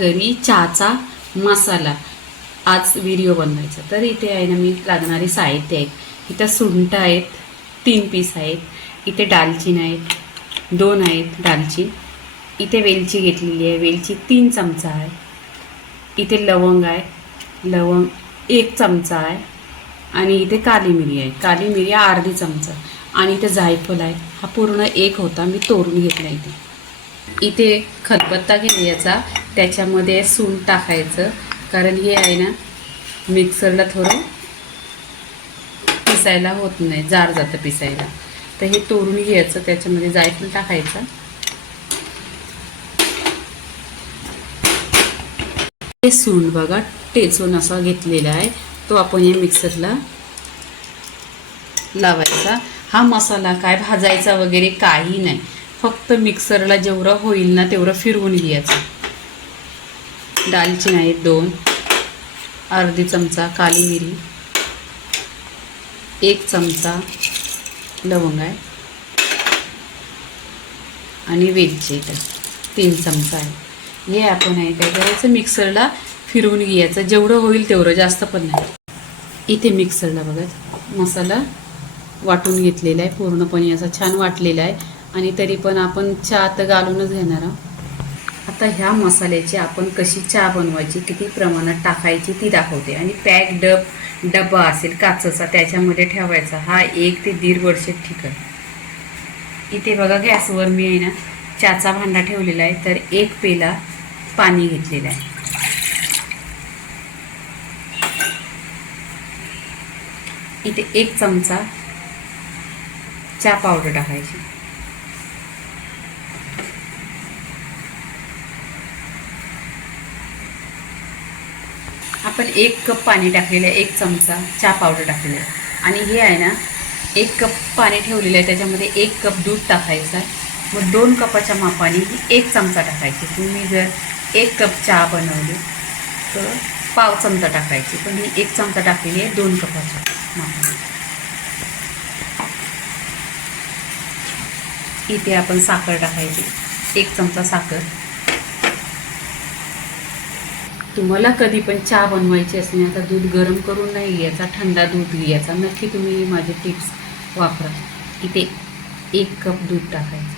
घरी चहाचा मसाला. आज व्हिडिओ बनवायचा. तर इथे आहे ना मी लागणारी साहित्य आहेत. इथं सुंठ आहेत तीन पीस आहेत. इथे दालचीन आहेत दोन आहेत दालचिन. इथे वेलची घेतलेली आहे. वेलची तीन चमचा आहे. इथे लवंग आहे. लवंग एक चमचा आहे. आणि इथे काली मिरी आहे. काली मिरी अर्धी चमचा. आणि इथे जायफळ आहे. हा पूर्ण एक होता मी तोडून घेतला इथे. इथे खलबत्ता घेणे याचा त्याच्यामध्ये सून टाकायचं. कारण हे आहे ना मिक्सरला थोडं पिसायला होत नाही जार जातं पिसायला. तर हे तोडून घ्यायचं त्याच्यामध्ये जायफळ टाकायचं. हे सून बघा टेचून असा घेतलेला आहे. तो आपण या मिक्सरला लावायचा. हा मसाला काय भाजायचा वगैरे काही नाही. फक्त मिक्सरला जेवढं होईल ना तेवढं फिरवून घ्यायचं. दालचिनी आहेत दोन अर्धी चमचा काली मिरी एक चमचा लवंग आहे आणि वेलची तीन चमचा आहे. हे आपण आहे काय करायचं? मिक्सरला फिरवून घ्यायचं. जेवढं होईल तेवढं जास्त पण नाही. इथे मिक्सरला बघा मसाला वाटून घेतलेला आहे पूर्णपणे असा छान वाटलेला आहे. आणि तरी पण आपण चहा तर घालूनच घेणार आहोत. आता ह्या मसाल्याची आपण कशी चहा बनवायची किती प्रमाणात टाकायची ती दाखवते. आणि पॅक डब डबा असेल काचेचा त्याच्यामध्ये ठेवायचा. हा एक ते दीड वर्ष ठीक आहे. इथे बघा गॅसवर मी आहे ना चहाचा भांडा ठेवलेला आहे. तर एक पेला पाणी घेतलेलं आहे. इथे एक चमचा चहा पावडर टाकायची. आपण एक कप पाणी टाकलेलं आहे एक चमचा चहा पावडर टाकलेलं आहे. आणि हे आहे ना एक कप पाणी ठेवलेलं आहे त्याच्यामध्ये एक कप दूध टाकायचं मग दोन कपाच्या मापाने एक चमचा टाकायची. तुम्ही जर एक कप चहा बनवली तर पाव चमचा टाकायची. पण ही एक चमचा टाकलेली आहे दोन कपाच्या मापाने. इथे आपण साखर टाकायची. एक चमचा साखर. तुम्हाला कधी पण चहा बनवायची असली आता दूध गरम करून नाही घ्यायचा थंडा दूध घ्यायचा. नक्की तुम्ही माझे टिप्स वापरा. इथे एक कप दूध टाकायचं.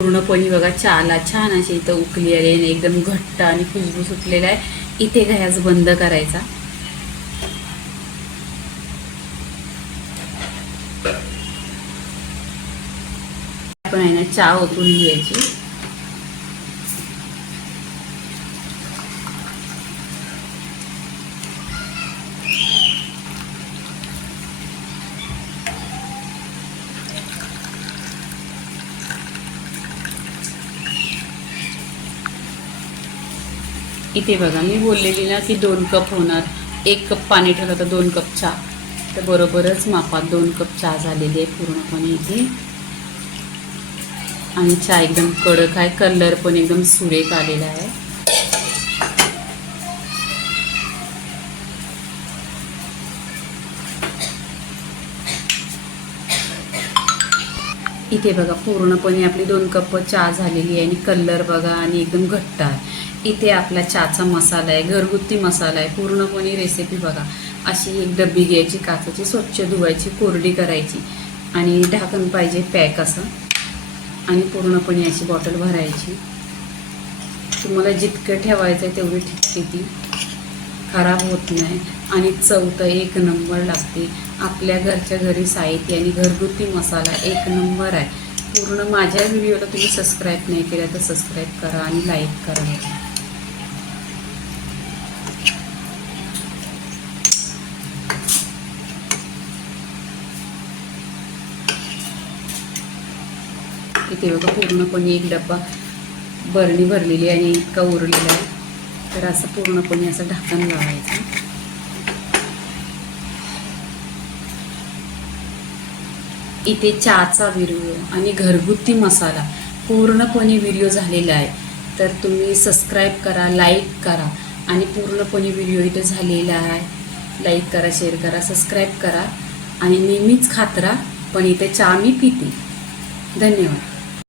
पूर्णपणे बघा चहाला छान अशी इथं उकली आली आणि एकदम घट्ट आणि खुशबू सुटलेला आहे. इथे गॅस बंद करायचा. आपण आहे ना चहा ओतून घ्यायची. इथे बघा मी बोललेली ना की दोन कप होणार. एक कप पाणी ठेवलं तर दोन कप चहा. तर बरोबरच मापात दोन कप चहा झालेली आहे पूर्णपणे इथे. आणि चहा एकदम कडक आहे कलर पण एकदम सुरेख आलेला आहे. इथे बघा पूर्णपणे आपली दोन कप चहा झालेली आहे आणि कलर बघा आणि एकदम घट्ट आहे. इथे आपला चहाचा मसाला आहे घरगुती मसाला आहे पूर्णपणे रेसिपी बघा. अशी एक डब्बी घ्यायची काचाची स्वच्छ धुवायची कोरडी करायची. आणि ढाकण पाहिजे पॅक असं. आणि पूर्णपणे अशी बॉटल भरायची. तुम्हाला जितकं ठेवायचं आहे तेवढी ठिकते ती खराब होत नाही. आणि चव तर एक नंबर लागते. आपल्या घरच्या घरी साहित्य आणि घरगुती मसाला एक नंबर आहे. पूर्ण माझ्या व्हिडिओला तुम्ही सबस्क्राईब नाही केलं तर सबस्क्राईब करा आणि लाईक करा. इथे बघा पूर्णपणे एक डब्बा बरणी भरलेली आहे आणि इतका उरलेला आहे. तर असं पूर्णपणे असं ढाकण लावायचं. इथे चहाचा व्हिडिओ आणि घरगुती मसाला पूर्णपणे व्हिडिओ झालेला आहे. तर तुम्ही सबस्क्राईब करा लाईक करा आणि पूर्णपणे व्हिडिओ इथे झालेला आहे. लाईक करा शेअर करा सबस्क्राईब करा आणि नेहमीच खात राहा पण इथे चहा मी पिते. धन्यवाद.